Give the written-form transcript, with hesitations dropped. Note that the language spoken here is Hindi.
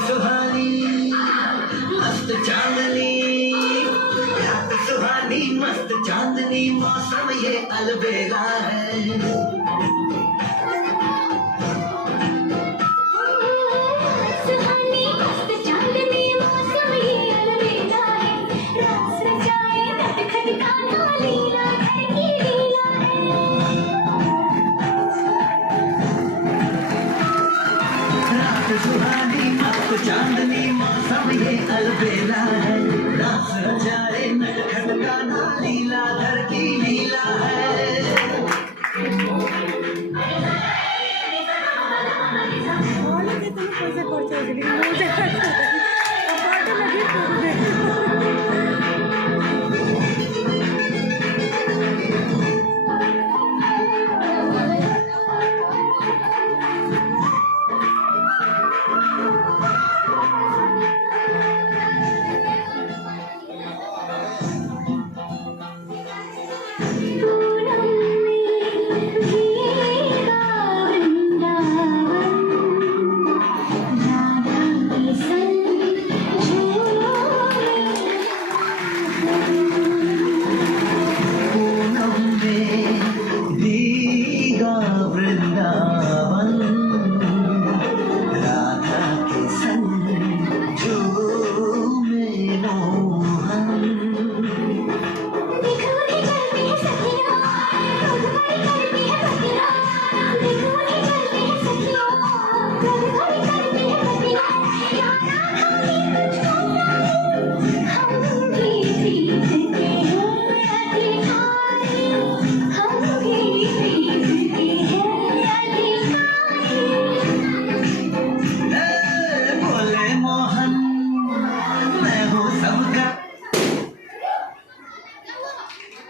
सुहानी मस्त चांदनी, रात सुहानी मस्त चांदनी, मौसम ये अलबेला है। सुहानी मस्त चांदनी, मौसम ये अलबेला है। रात सजाए नटखट गाना, लीला घर की लीला है। रात सुहानी मस्त चांदनी, मौसम ये अलबेला है। रात सजाए नटखट गाना, लीला घर की लीला है। অনেকে তুমি পয়সা খরচ হয়েছে কিন্তু